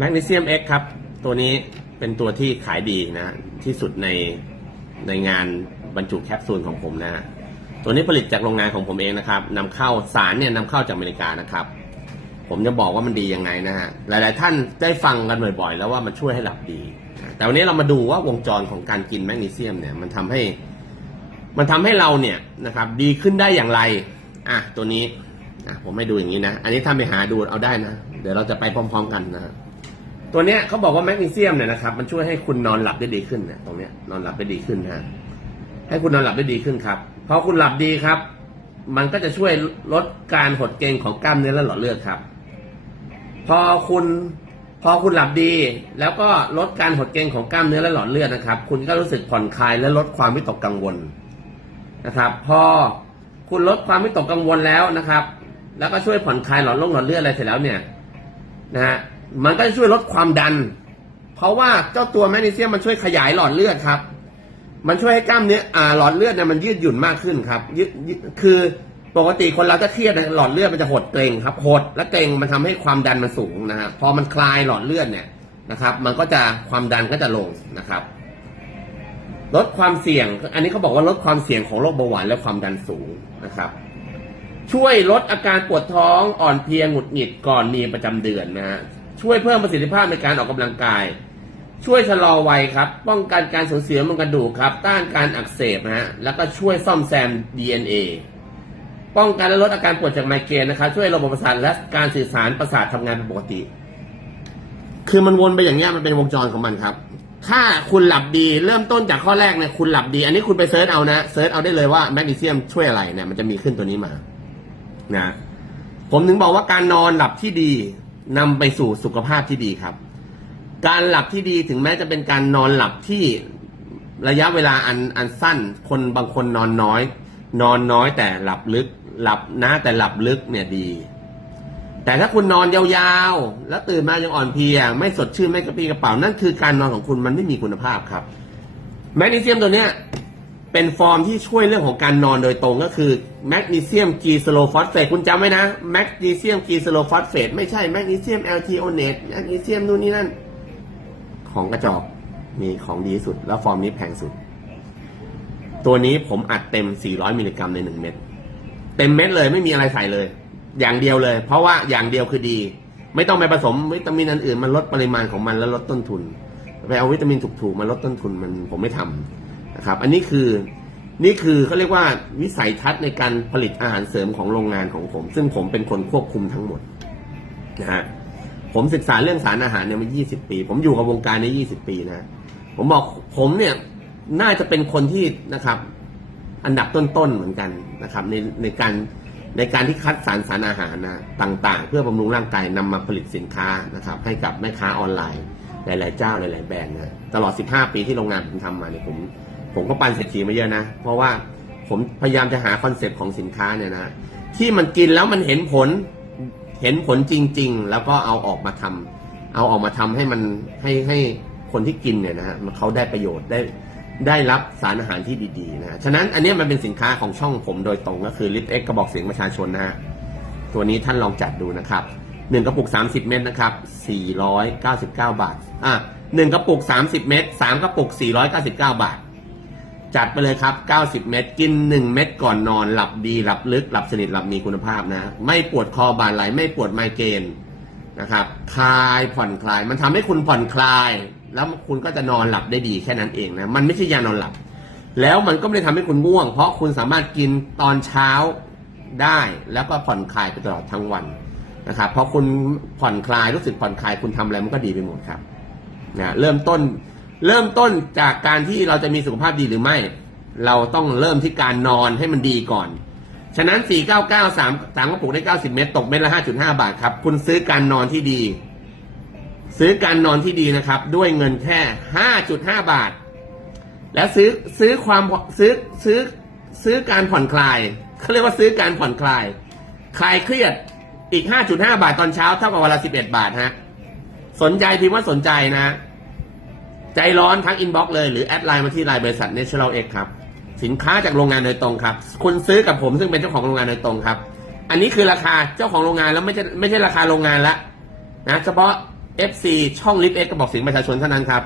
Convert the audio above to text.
แมกนีเซียม X ครับ ตัวนี้เป็นตัวที่ขายดีนะ ที่สุดในในงานบรรจุแคปซูลของผมนะ ตัวนี้ผลิตจากโรงงานของผมเองนะครับนำเข้าสารเนี่ยนำเข้าจากอเมริกานะครับ ผมจะบอกว่ามันดียังไงนะฮะ หลาย ๆ ท่านได้ฟังกันบ่อย ๆ แล้วว่ามันช่วยให้หลับดี แต่วันนี้เรามาดูว่าวงจรของการกินแมกนีเซียมเนี่ยมันทำให้ มันทำให้เราเนี่ยนะครับ ดีขึ้นได้อย่างไรอะตัวนี้อะผมให้ดูอย่างนี้นะ อันนี้ถ้าไปหาดูเอาได้นะ เดี๋ยวเราจะไปพร้อม ๆ กันนะ ตัวเนี้ยเขาบอกว่าแมกนีเซียมเนี่ยนะครับมันช่วยให้คุณนอนหลับได้ดีขึ้นเนี่ยตรงเนี้ยนอนหลับได้ดีขึ้นนะให้คุณนอนหลับได้ดีขึ้นครับพอคุณหลับดีครับ มันก็จะช่วยลดการหดเกร็งของกล้ามเนื้อและหลอดเลือดครับ พอคุณพอคุณหลับดี แล้วก็ลดการหดเกร็งของกล้ามเนื้อและหลอดเลือดนะครับ คุณก็รู้สึกผ่อนคลายและลดความวิตกกังวลนะครับ พอคุณลดความวิตกกังวลแล้วนะครับ แล้วก็ช่วยผ่อนคลายหลอดลมหลอดเลือดอะไรเสร็จแล้วเนี่ยนะฮะ มันก็จะช่วยลดความดัน เพราะว่าเจ้าตัวแมกนีเซียมมันช่วยขยายหลอดเลือดครับ มันช่วยให้กล้ามเนื้ออ่าหลอดเลือดเนี่ยมันยืดหยุ่นมากขึ้นครับยืดคือปกติคนเราถ้าเครียดหลอดเลือดมันจะหดเกร็งครับหดและเกร็งมันทำให้ความดันมันสูงนะฮะพอมันคลายหลอดเลือดเนี่ยนะครับ มันก็จะความดันก็จะลงนะครับลดความเสี่ยง อันนี้เขาบอกว่าลดความเสี่ยงของโรคเบาหวานและความดันสูงนะครับ ช่วยลดอาการปวดท้องอ่อนเพลียหงุดหงิดก่อนมีประจำเดือนนะฮะ ช่วยเพิ่มประสิทธิภาพในการออกกำลังกาย ช่วยชะลอวัยครับ ป้องกันการสูญเสียมวลกระดูกครับ ต้านการอักเสบนะฮะแล้วก็ช่วยซ่อมแซม DNA ป้องกันและลดอาการปวดจากไมเกรนนะครับช่วยระบบประสาทและการสื่อสารประสาททำงานเป็นปกติ คือมันวนไปอย่างเงี้ยมันเป็นวงจรของมันครับ ถ้าคุณหลับดีเริ่มต้นจากข้อแรกเนี่ยคุณหลับดี อันนี้คุณไปเซิร์ชเอานะเซิร์ชเอาได้เลยว่าแมกนีเซียมช่วยอะไรเนี่ยมันจะมีขึ้นตัวนี้มานะผมถึงบอกว่าการนอนหลับที่ดี นำไปสู่สุขภาพที่ดีครับ การหลับที่ดีถึงแม้จะเป็นการนอนหลับที่ระยะเวลาอันอันสั้น คนบางคนนอนน้อย นอนน้อยแต่หลับลึก หลับนะแต่หลับลึกเนี่ยดี แต่ถ้าคุณนอนยาวๆ แล้วตื่นมายังอ่อนเพลีย ไม่สดชื่นไม่กระปรี้กระเป๋านั่นคือการนอนของคุณมันไม่มีคุณภาพครับ แมกนีเซียมตัวเนี้ย เป็นฟอร์มที่ช่วยเรื่องของการนอนโดยตรงก็คือแมกนีเซียมกีสโลฟอสเฟตคุณจำไว้นะแมกนีเซียมกีสโลฟอสเฟตไม่ใช่แมกนีเซียมแอลทีโอเนตแมกนีเซียมนู่นนี่นั่น ของกระจอกมีของดีสุด แล้วฟอร์มนี้แพงสุด ตัวนี้ผมอัดเต็ม 400 มิลลิกรัมใน 1 เม็ดเต็มเม็ดเลยไม่มีอะไรใส่เลย อย่างเดียวเลย เพราะว่าอย่างเดียวคือดี ไม่ต้องไปผสมวิตามินอันอื่นมันลดปริมาณของมันแล้วลดต้นทุนไปเอาวิตามินถูกๆมาลดต้นทุนมันผมไม่ทำ นะครับ อันนี้คือนี่คือเขาเรียกว่าวิสัยทัศน์ในการผลิตอาหารเสริมของโรงงานของผม ซึ่งผมเป็นคนควบคุมทั้งหมดนะฮะผมศึกษาเรื่องสารอาหารเนี่ยมา 20 ปี ผมอยู่กับวงการนี้ 20 ปีนะ ผมบอกผมเนี่ยน่าจะเป็นคนที่นะครับ อันดับต้นๆเหมือนกันนะครับ ในในการในการที่คัดสรรสารอาหารนะต่างๆ เพื่อบำรุงร่างกายนำมาผลิตสินค้านะครับ ให้กับแม่ค้าออนไลน์ หลาย ๆ เจ้าหลาย ๆ แบรนด์นะตลอด 15 ปีที่โรงงานผมทำมาเนี่ยผม ผมก็ปันเศรษฐีมาเยอะนะ เพราะว่าผมพยายามจะหาคอนเซปต์ของสินค้าเนี่ยนะที่มันกินแล้วมันเห็นผลเห็นผลจริง ๆ แล้วก็เอาออกมาทำเอาออกมาทำให้มันให้ให้คนที่กินเนี่ยนะฮะเขาได้ประโยชน์ได้ได้รับสารอาหารที่ดีๆนะฉะนั้นอันนี้มันเป็นสินค้าของช่องผมโดยตรงก็คือลิปเอ็กกระบอกเสียงประชาชนนะฮะตัวนี้ท่านลองจัดดูนะครับหนึ่งกระปุก 30 เม็ดนะครับ499 บาทอะหนึ่งกระปุก 30 เม็ดสามกระปุก 499 บาท จัดไปเลยครับ 90 เม็ดกิน 1 เม็ดก่อนนอน หลับดี หลับลึก หลับสนิท หลับมีคุณภาพนะ ไม่ปวดคอบ่าไหล ไม่ปวดไมเกรนนะครับ คลายผ่อนคลาย มันทำให้คุณผ่อนคลาย แล้วคุณก็จะนอนหลับได้ดีแค่นั้นเองนะ มันไม่ใช่ยานอนหลับ แล้วมันก็ไม่ได้ทำให้คุณง่วง เพราะคุณสามารถกินตอนเช้าได้ แล้วก็ผ่อนคลายไปตลอดทั้งวันนะครับ เพราะคุณผ่อนคลาย รู้สึกผ่อนคลาย คุณทำอะไรมันก็ดีไปหมดครับนะเริ่มต้น เริ่มต้นจากการที่เราจะมีสุขภาพดีหรือไม่ เราต้องเริ่มที่การนอนให้มันดีก่อน ฉะนั้น 499 3 3กระปุกได้ 90 เม็ดตกเม็ดละ 5.5 บาทครับ คุณซื้อการนอนที่ดี ซื้อการนอนที่ดีนะครับ ด้วยเงินแค่ 5.5 บาท แล้วซื้อซื้อความซื้อซื้อซื้อการผ่อนคลายเขาเรียกว่าซื้อการผ่อนคลาย คลายเครียดอีก 5.5 บาทตอนเช้าเท่ากับวันละ 11 บาทฮะ สนใจพิมพ์ว่าสนใจนะ ใจร้อนทั้งอินบ็อกซ์เลยหรือแอดไลน์มาที่ไลน์บริษัท Natural X ครับ สินค้าจากโรงงานโดยตรงครับ คุณซื้อกับผมซึ่งเป็นเจ้าของโรงงานโดยตรงครับ อันนี้คือราคาเจ้าของโรงงานแล้วไม่ใช่ไม่ใช่ราคาโรงงานละนะเฉพาะ FC ช่องลิฟเอ็กกระบอกเสียงประชาชนเท่านั้นครับ